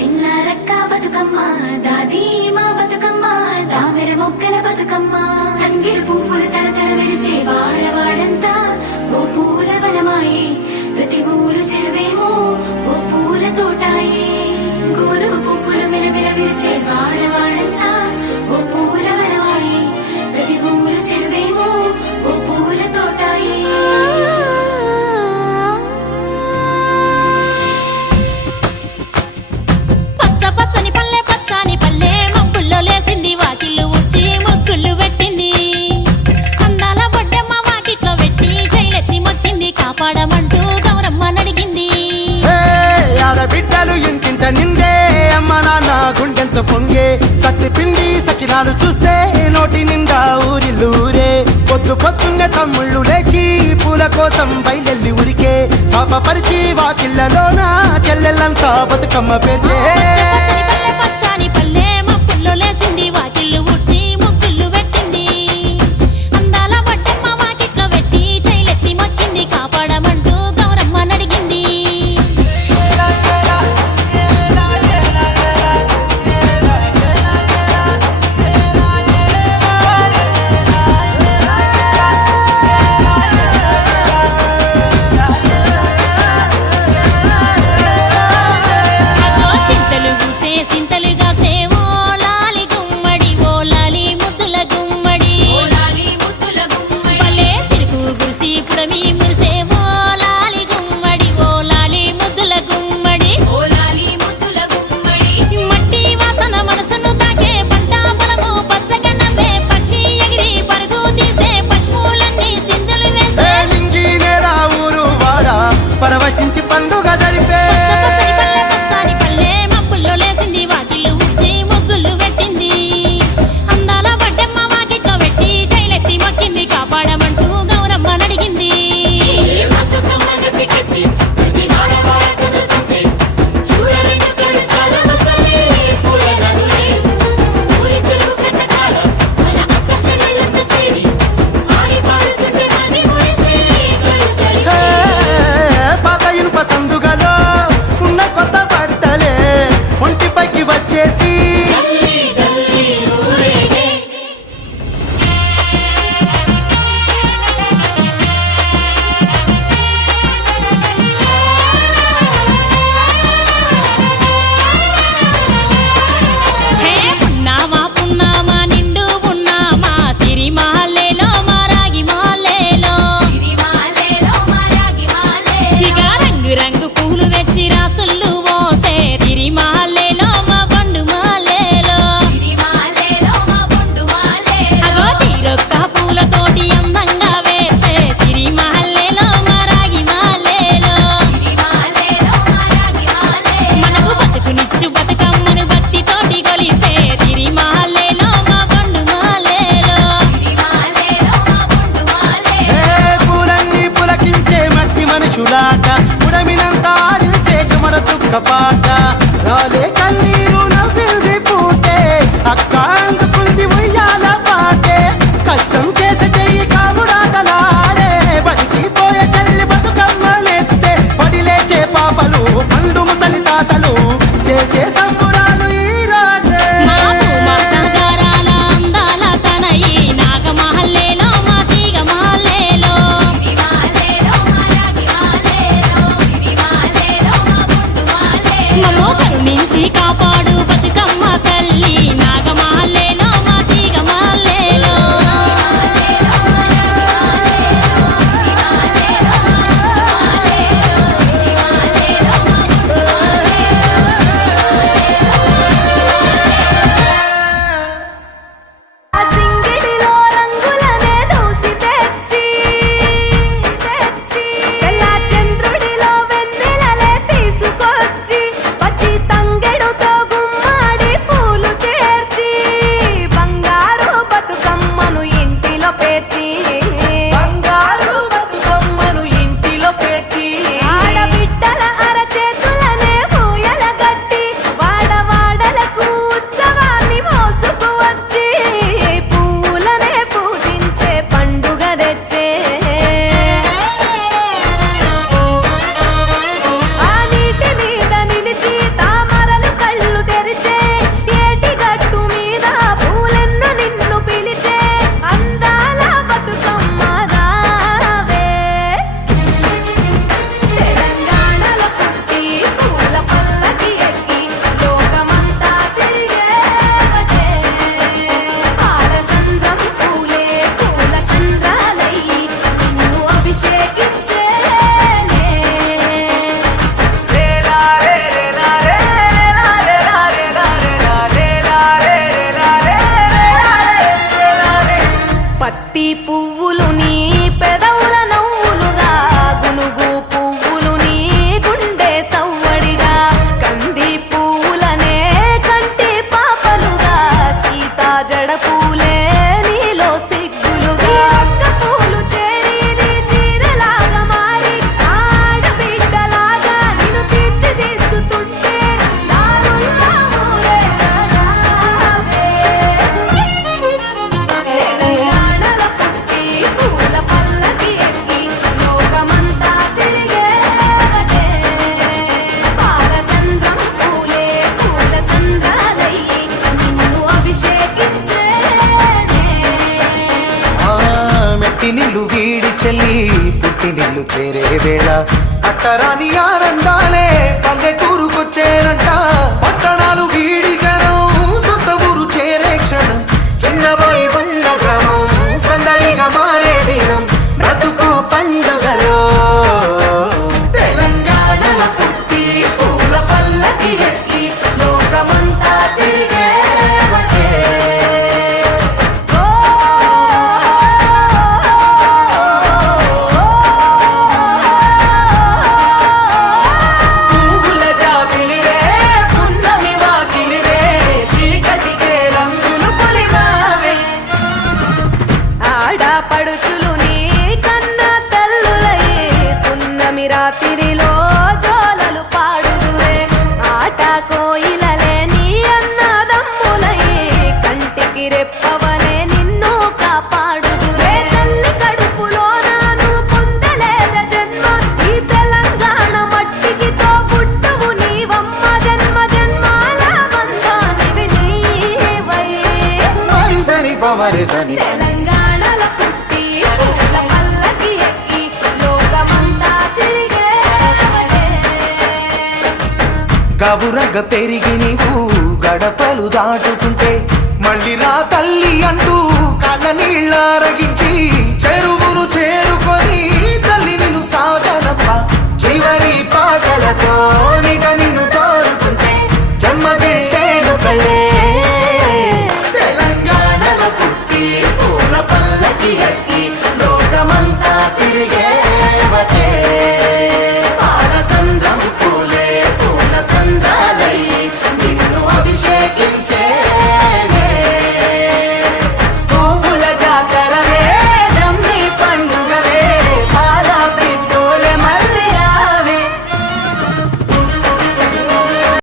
చిన్నారక్క బతుకమ్మ దాది మా బతుకమ్మ దామెర మొగ్గల బతుకమ్మ తంగిడు పువ్వులు తడతడ మెరిసే వాడవాడంతా ఓ పూల వనమాయే ప్రతి ఊరు చెరువేమో ఓ పూల తోటాయే గోరుగు పువ్వులు మెరమెర విరిసే వాడవాడంతా ఓ పూల వనమాయే ప్రతి ఊరు చెరువేమో ఓ పూల తోటాయే పచ్చని పల్లె పచ్చని పల్లె మబ్బుల్లో లేసింది వాకిళ్ళు ఊడ్చి ముగ్గులు పెట్టింది అందాల బొడ్డమ్మ వాకిట్లో పెట్టి జైలెత్తి మొక్కింది కాపాడమంటూ గౌరమ్మ నడిగింది ఆడబిడ్డలు ఇంటింట నిందే అమ్మ నాన్న గుండెంత పొంగే సత్తి పిండి సకినాలు చూస్తే నోటి నిండా ఊరిల్లూరే పొద్దు పొద్దున్నే తమ్ముళ్ళు లేచి పూల కోసం బయలెల్లి ఉరికే శాపపరిచి వాకిళ్ళలోన చెల్లెళ్ళంతా బతుకమ్మ పేర్చే పచ్చని పల్లె మబ్బుల్లో లేసింది వాకిళ్ళు ఊడ్చి ముగ్గులు పెట్టింది అందాల బొడ్డమ్మ వాకిట్లో పెట్టి జైలెత్తి మొక్కింది కాపాడమంటూ గౌరమ్మ నడిగింది పరవశించి పండుగ జరిపే పచ్చని పల్లె మబ్బుల్లో లేసింది వాకిళ్ళు ఊడ్చి ముగ్గులు పెట్టింది అందాల బొడ్డమ్మ వాకిట్లో పెట్టి జైలెత్తి మొక్కింది కాపాడమంటూ గౌరమ్మ నడిగింది సందుగలో ఉన్న కొత్త బట్టలే ఒంటిపైకి వచ్చేసి పున్నామా నిండు పున్నామా సిరి మహల్లేలో మా రాగి మహల్లేలో ఇక రంగు రంగు పూలు తెచ్చి రాసుళ్ళు మోసే సిరి మహల్లేలో మా బండు మహల్లేలో అగో తీరొక్క పూలతోటి అందంగా వేచే సిరి మహల్లేలో మా రాగి మహల్లేలో మనకు బతుకునిచ్చు బతుకమ్మను భక్తితోటి కొలిసే సిరి మహల్లేలో మా బండు మహల్లేలో పూలన్నీ పులకించే మట్టి మనుషులాట ఉడమినంత ఆడించే చెమర చుక్కపాట రాలే కన్నీరు నవ్వింది పూటే అక్క అందుకుంది ఉయ్యాల పాటే కష్టం చేసే చెయ్యి కాముడాటలాడే బడికి పోయే చెల్లి బతుకమ్మనెత్తే పడి లేచే పాపలు పండు ముసలి తాతలు చేసే సంబురాలు ఈ రోజే నగరాల అందాల తనయి నాగ మహల్లేలో మా తీగ మహల్లేలో మమ్మో కరుణించి కాపాడు బతుకమ్మ తల్లి నాగ మహల్లేలో మా తీగ మహల్లేలో ఆ సింగిడిలో రంగులనే దూసి తెచ్చి తెల్ల చంద్రుడిలో వెన్నెలలే తీసుకొచ్చి వచ్చి తంగెడుతో ఇల్లు చేరే వేళ అట్టరాని ఆనందాలే పల్లెటూరుకొచ్చేనంట పట్టణాలు వీడి జనం సొంత ఊరు చేరే క్షణం చిన్నబోయి ఉన్న గ్రామం సందడిగా మారే దినం బ్రతుకు పండుగలో తెలంగాణల పుట్టి పూల పల్లకి ఎక్కి లోకమంతా తిరిగే పడుచులు నీ కన్న తల్లులయ్యే పున్నమి రాత్రిలో జోలలు పాడుదురే ఆట కోయిలలే నీ అన్నదమ్ములయ్యే కంటికి రెప్పవలే నిన్ను కాపాడుదురే తల్లి కడుపులో నాను పొందలేద జన్మ ఈ తెలంగాణ మట్టికి తో పుట్టవు నీవమ్మ జన్మ జన్మాల బంధానివి నీవై మరిసని పమరిసని తెలంగాణల పుట్టి పూల పల్లకి ఎక్కి లోకమంతా తిరిగేవటే గవురగ పెరిగి నీవు గడపలు దాటుతుంటే మళ్ళీ రా తల్లి అంటూ కళ్ళ నీళ్ళారగించి చెరువును చేరుకొని తల్లి నిన్ను సాగనప్ప చివరి పాటలతో